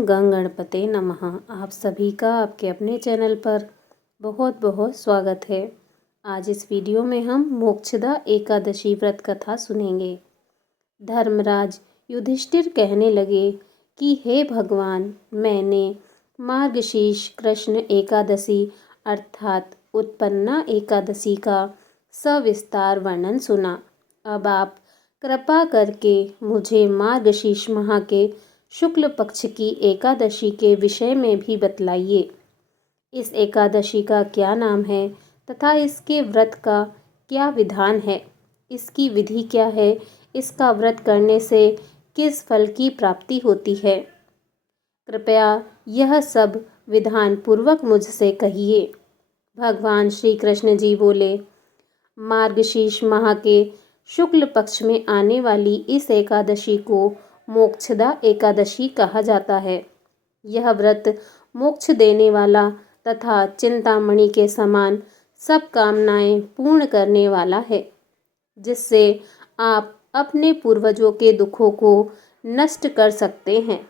ओम गंग गणपते नमः। आप सभी का आपके अपने चैनल पर बहुत बहुत स्वागत है। आज इस वीडियो में हम मोक्षदा एकादशी व्रत कथा सुनेंगे। धर्मराज युधिष्ठिर कहने लगे कि हे भगवान, मैंने मार्गशीर्ष कृष्ण एकादशी अर्थात उत्पन्ना एकादशी का सविस्तार वर्णन सुना। अब आप कृपा करके मुझे मार्गशीर्ष माह के शुक्ल पक्ष की एकादशी के विषय में भी बतलाइए। इस एकादशी का क्या नाम है तथा इसके व्रत का क्या विधान है, इसकी विधि क्या है, इसका व्रत करने से किस फल की प्राप्ति होती है। कृपया यह सब विधान पूर्वक मुझसे कहिए। भगवान श्री कृष्ण जी बोले, मार्गशीर्ष माह के शुक्ल पक्ष में आने वाली इस एकादशी को मोक्षदा एकादशी कहा जाता है। यह व्रत मोक्ष देने वाला तथा चिंतामणि के समान सब कामनाएं पूर्ण करने वाला है, जिससे आप अपने पूर्वजों के दुखों को नष्ट कर सकते हैं।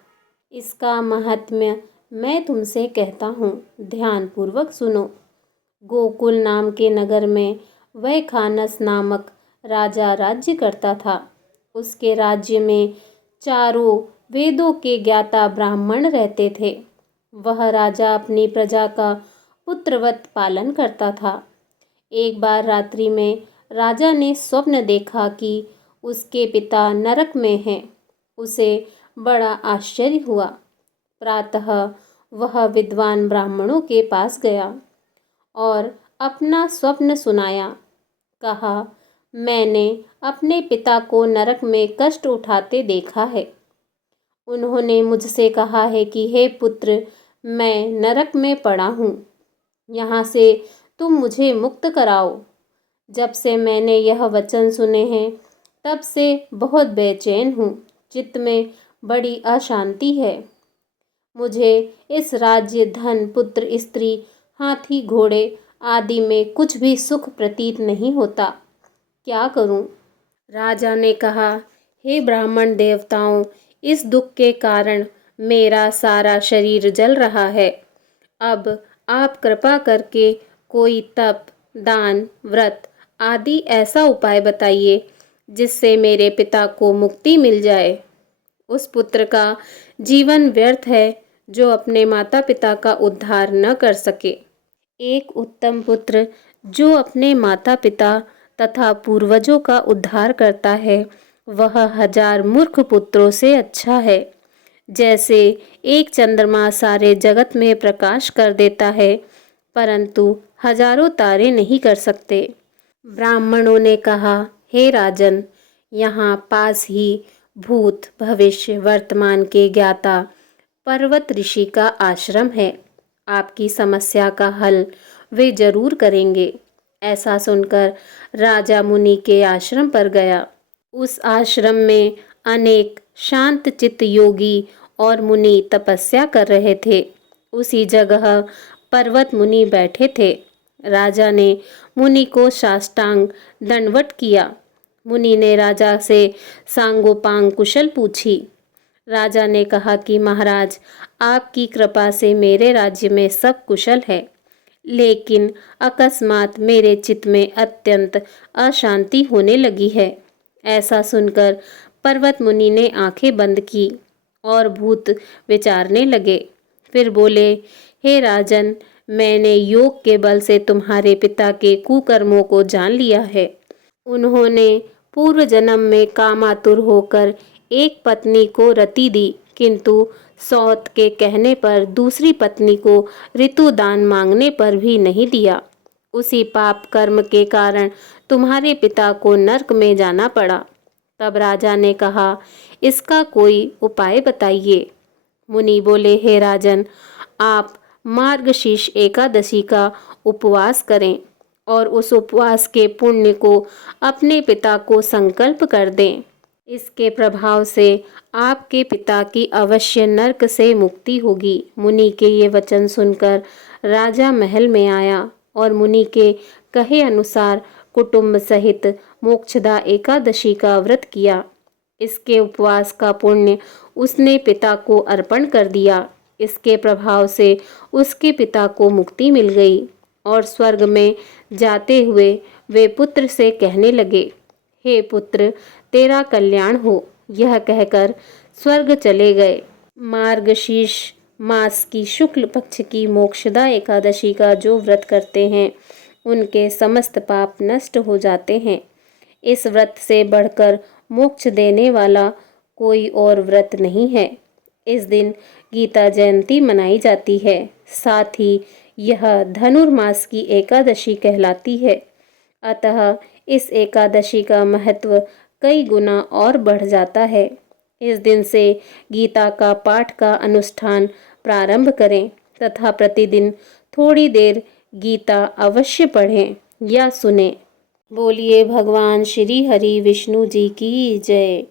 इसका महात्म्य मैं तुमसे कहता हूँ, ध्यानपूर्वक सुनो। गोकुल नाम के नगर में वैखानस नामक राजा राज्य करता था। उसके राज्य में चारों वेदों के ज्ञाता ब्राह्मण रहते थे। वह राजा अपनी प्रजा का पुत्रवत पालन करता था। एक बार रात्रि में राजा ने स्वप्न देखा कि उसके पिता नरक में हैं। उसे बड़ा आश्चर्य हुआ। प्रातः वह विद्वान ब्राह्मणों के पास गया और अपना स्वप्न सुनाया। कहा, मैंने अपने पिता को नरक में कष्ट उठाते देखा है। उन्होंने मुझसे कहा है कि हे पुत्र, मैं नरक में पड़ा हूँ, यहाँ से तुम मुझे मुक्त कराओ। जब से मैंने यह वचन सुने हैं तब से बहुत बेचैन हूँ, चित्त में बड़ी अशांति है। मुझे इस राज्य, धन, पुत्र, स्त्री, हाथी, घोड़े आदि में कुछ भी सुख प्रतीत नहीं होता। क्या करूं? राजा ने कहा, हे ब्राह्मण देवताओं, इस दुख के कारण मेरा सारा शरीर जल रहा है। अब आप कृपा करके कोई तप, दान, व्रत आदि ऐसा उपाय बताइए जिससे मेरे पिता को मुक्ति मिल जाए। उस पुत्र का जीवन व्यर्थ है जो अपने माता पिता का उद्धार न कर सके। एक उत्तम पुत्र जो अपने माता पिता तथा पूर्वजों का उद्धार करता है, वह 1000 मूर्ख पुत्रों से अच्छा है। जैसे एक चंद्रमा सारे जगत में प्रकाश कर देता है, परंतु हजारों तारे नहीं कर सकते। ब्राह्मणों ने कहा, हे राजन, यहाँ पास ही भूत, भविष्य, वर्तमान के ज्ञाता पर्वत ऋषि का आश्रम है। आपकी समस्या का हल वे जरूर करेंगे। ऐसा सुनकर राजा मुनि के आश्रम पर गया। उस आश्रम में अनेक शांत चित्त योगी और मुनि तपस्या कर रहे थे। उसी जगह पर्वत मुनि बैठे थे। राजा ने मुनि को साष्टांग दंडवत किया। मुनि ने राजा से सांगोपांग कुशल पूछी। राजा ने कहा कि महाराज, आपकी कृपा से मेरे राज्य में सब कुशल है, लेकिन अकस्मात मेरे चित्त में अत्यंत अशांति होने लगी है। ऐसा सुनकर पर्वत मुनि ने आंखें बंद की और भूत विचारने लगे। फिर बोले, हे राजन, मैंने योग के बल से तुम्हारे पिता के कुकर्मों को जान लिया है। उन्होंने पूर्व जन्म में कामातुर होकर एक पत्नी को रति दी, किंतु सौत के कहने पर दूसरी पत्नी को ऋतुदान मांगने पर भी नहीं दिया। उसी पाप कर्म के कारण तुम्हारे पिता को नरक में जाना पड़ा। तब राजा ने कहा, इसका कोई उपाय बताइए। मुनि बोले, हे राजन, आप मार्गशीर्ष एकादशी का उपवास करें और उस उपवास के पुण्य को अपने पिता को संकल्प कर दें। इसके प्रभाव से आपके पिता की अवश्य नरक से मुक्ति होगी। मुनि के ये वचन सुनकर राजा महल में आया और मुनि के कहे अनुसार कुटुंब सहित मोक्षदा एकादशी का व्रत किया। इसके उपवास का पुण्य उसने पिता को अर्पण कर दिया। इसके प्रभाव से उसके पिता को मुक्ति मिल गई और स्वर्ग में जाते हुए वे पुत्र से कहने लगे, हे पुत्र, तेरा कल्याण हो। यह कहकर स्वर्ग चले गए। मार्गशीर्ष मास की शुक्ल पक्ष की मोक्षदा एकादशी का जो व्रत करते हैं उनके समस्त पाप नष्ट हो जाते हैं। इस व्रत से बढ़कर मोक्ष देने वाला कोई और व्रत नहीं है। इस दिन गीता जयंती मनाई जाती है। साथ ही यह धनुर्मास की एकादशी कहलाती है। अतः इस एकादशी का महत्व कई गुना और बढ़ जाता है। इस दिन से गीता का पाठ का अनुष्ठान प्रारंभ करें तथा प्रतिदिन थोड़ी देर गीता अवश्य पढ़ें या सुनें। बोलिए भगवान श्री हरि विष्णु जी की जय।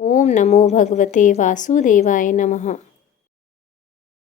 ओम नमो भगवते वासुदेवाय नमः।